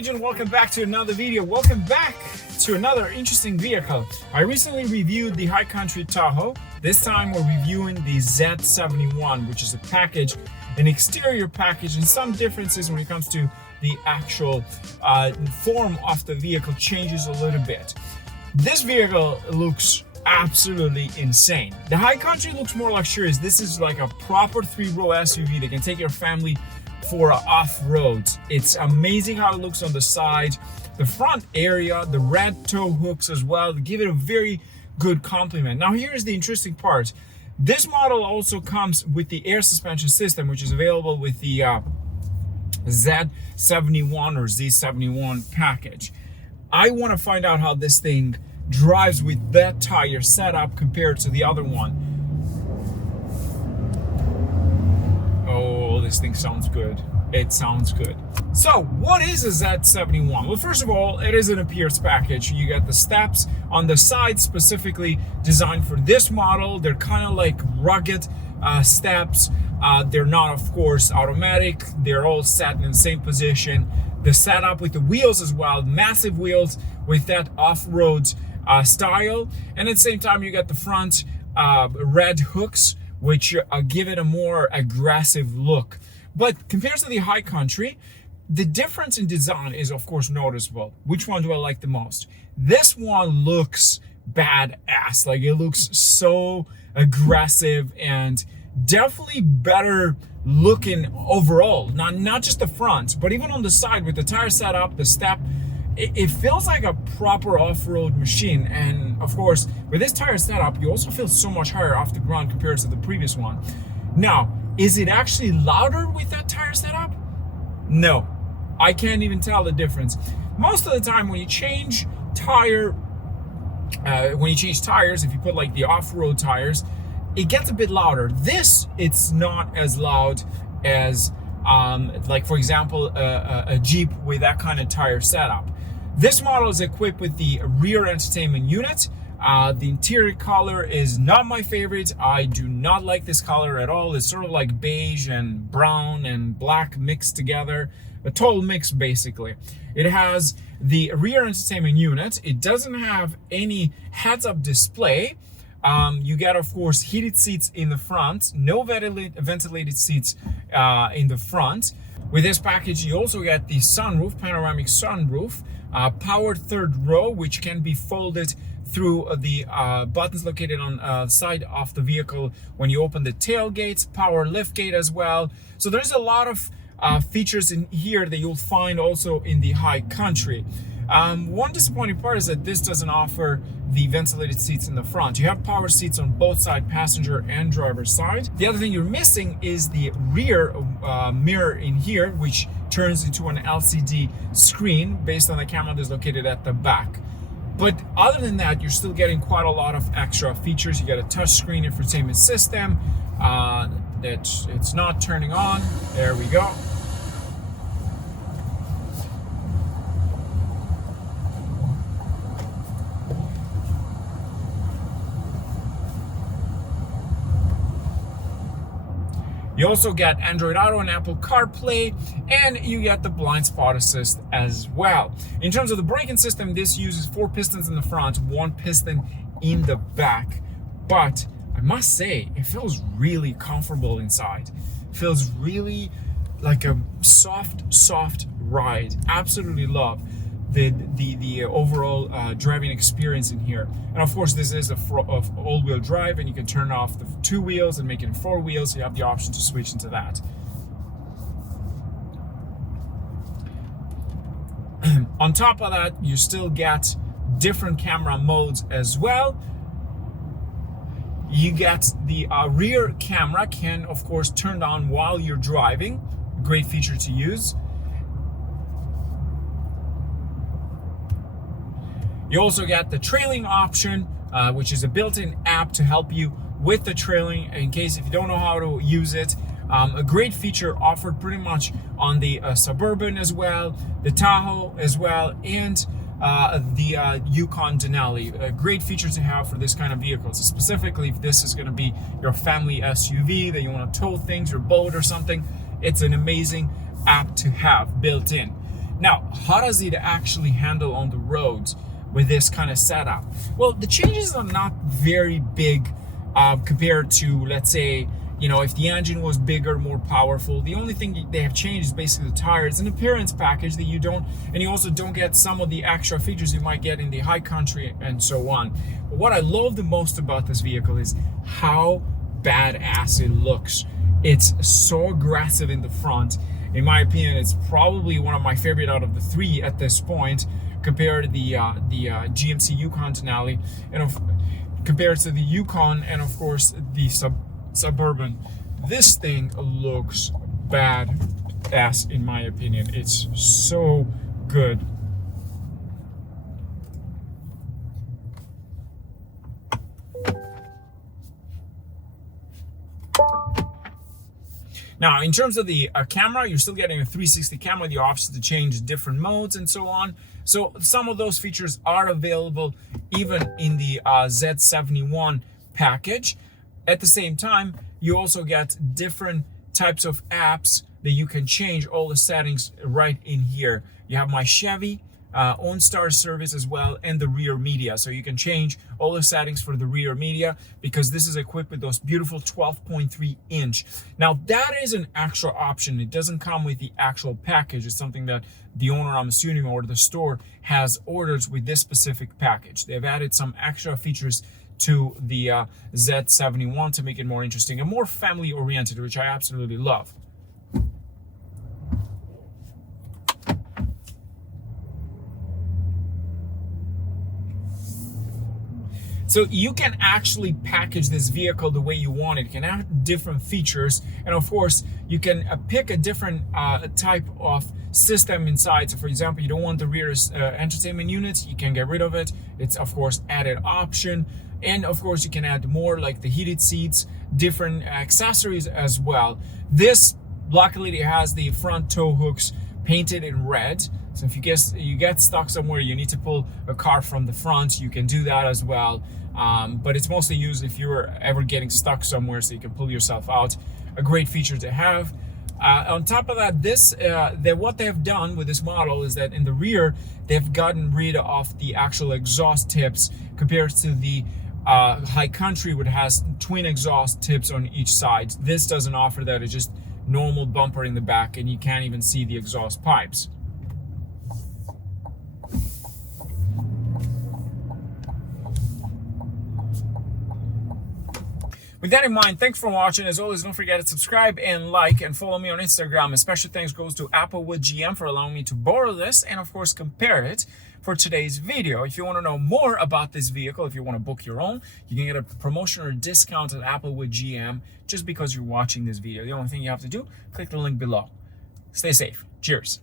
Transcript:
agent, welcome back to another video. Welcome back to another interesting vehicle. I recently reviewed the High Country Tahoe. This time we're reviewing the Z71, which is a package, an exterior package, and some differences when it comes to the actual form of the vehicle changes a little bit. This vehicle looks absolutely insane. The High Country looks more luxurious. This is like a proper three-row SUV that can take your family for off-road. It's amazing how it looks on the side. The front area, the red tow hooks as well, give it a very good compliment. Now here's the interesting part. This model also comes with the air suspension system, which is available with the Z71 or Z71 package. I want to find out how this thing drives with that tire setup compared to the other one. Oh, this thing sounds good. It sounds good. So what is a Z71? Well, first of all, it is an appearance package. You get the steps on the side specifically designed for this model. They're kind of like rugged steps. They're not, of course, automatic. They're all set in the same position. The setup with the wheels as well, massive wheels with that off-road style. And at the same time, you get the front red hooks, which give it a more aggressive look. But compared to the High Country, the difference in design is of course noticeable. Which one do I like the most? This one looks badass. Like, it looks so aggressive and definitely better looking overall. Not just the front, but even on the side with the tire setup, the step. It feels like a proper off-road machine. And of course, with this tire setup, you also feel so much higher off the ground compared to the previous one. Now, is it actually louder with that tire setup? No, I can't even tell the difference. Most of the time when you change tires, if you put like the off-road tires, it gets a bit louder. This, it's not as loud as like, for example, a Jeep with that kind of tire setup. This model is equipped with the rear entertainment unit. The interior color is not my favorite. I do not like this color at all. It's sort of like beige and brown and black mixed together. A total mix, basically. It has the rear entertainment unit. It doesn't have any heads-up display. You get, of course, heated seats in the front, no ventilated seats in the front. With this package, you also get the sunroof, panoramic sunroof, powered third row, which can be folded through the buttons located on the side of the vehicle when you open the tailgates, power lift gate as well. So there's a lot of features in here that you'll find also in the High Country. One disappointing part is that this doesn't offer the ventilated seats in the front. You have power seats on both sides, passenger and driver side. The other thing you're missing is the rear mirror in here, which turns into an LCD screen based on the camera that's located at the back. But other than that, you're still getting quite a lot of extra features. You get a touchscreen infotainment system that it's not turning on. There we go. You also get Android Auto and Apple CarPlay, and you get the blind spot assist as well. In terms of the braking system, this uses 4 pistons in the front, 1 piston in the back. But I must say, it feels really comfortable inside. It feels really like a soft ride. Absolutely love the overall driving experience in here. And of course, this is of all-wheel drive, and you can turn off the 2 wheels and make it 4 wheels. So you have the option to switch into that. On top of that, you still get different camera modes as well. You get the rear camera can, of course, turn on while you're driving. Great feature to use. You also get the trailing option, which is a built-in app to help you with the trailing in case if you don't know how to use it. A great feature offered pretty much on the Suburban as well, the Tahoe as well, and the Yukon Denali. A great feature to have for this kind of vehicles, specifically if this is going to be your family SUV that you want to tow things, your boat or something. It's an amazing app to have built in. Now, how does it actually handle on the roads with this kind of setup? Well, the changes are not very big compared to, let's say, you know, if the engine was bigger, more powerful. The only thing they have changed is basically the tires. It's an appearance package that you don't, and you also don't get some of the extra features you might get in the high country and so on. But what I love the most about this vehicle is how badass it looks. It's so aggressive in the front. In my opinion, it's probably one of my favorite out of the three at this point, compared to the GMC Yukon Denali, and compared to the Yukon, and of course the Suburban. This thing looks badass in my opinion. It's so good. Now, in terms of the camera, you're still getting a 360 camera, the option to change different modes and so on. So some of those features are available even in the Z71 package. At the same time, you also get different types of apps that you can change all the settings right in here. You have my Chevy OnStar service as well, and the rear media. So you can change all the settings for the rear media, because this is equipped with those beautiful 12.3 inch. Now that is an extra option. It doesn't come with the actual package. It's something that the owner, I'm assuming, or the store has ordered with this specific package. They've added some extra features to the Z71 to make it more interesting and more family oriented, which I absolutely love. So you can actually package this vehicle the way you want it. You can have different features, and of course you can pick a different type of system inside. So for example, you don't want the rear entertainment unit, you can get rid of it. It's of course added option, and of course you can add more, like the heated seats, different accessories as well. This luckily has the front tow hooks painted in red. So if you get stuck somewhere, you need to pull a car from the front, you can do that as well. But it's mostly used if you're ever getting stuck somewhere, so you can pull yourself out. A great feature to have. On top of that, what they've done with this model is that in the rear, they've gotten rid of the actual exhaust tips compared to the high country, which has twin exhaust tips on each side. This doesn't offer that. It's just normal bumper in the back, and you can't even see the exhaust pipes. With that in mind, thanks for watching. As always, don't forget to subscribe and like and follow me on Instagram. A special thanks goes to Applewood GM for allowing me to borrow this and of course compare it for today's video. If you want to know more about this vehicle, if you want to book your own, you can get a promotion or discount at Applewood GM just because you're watching this video. The only thing you have to do, click the link below. Stay safe. Cheers.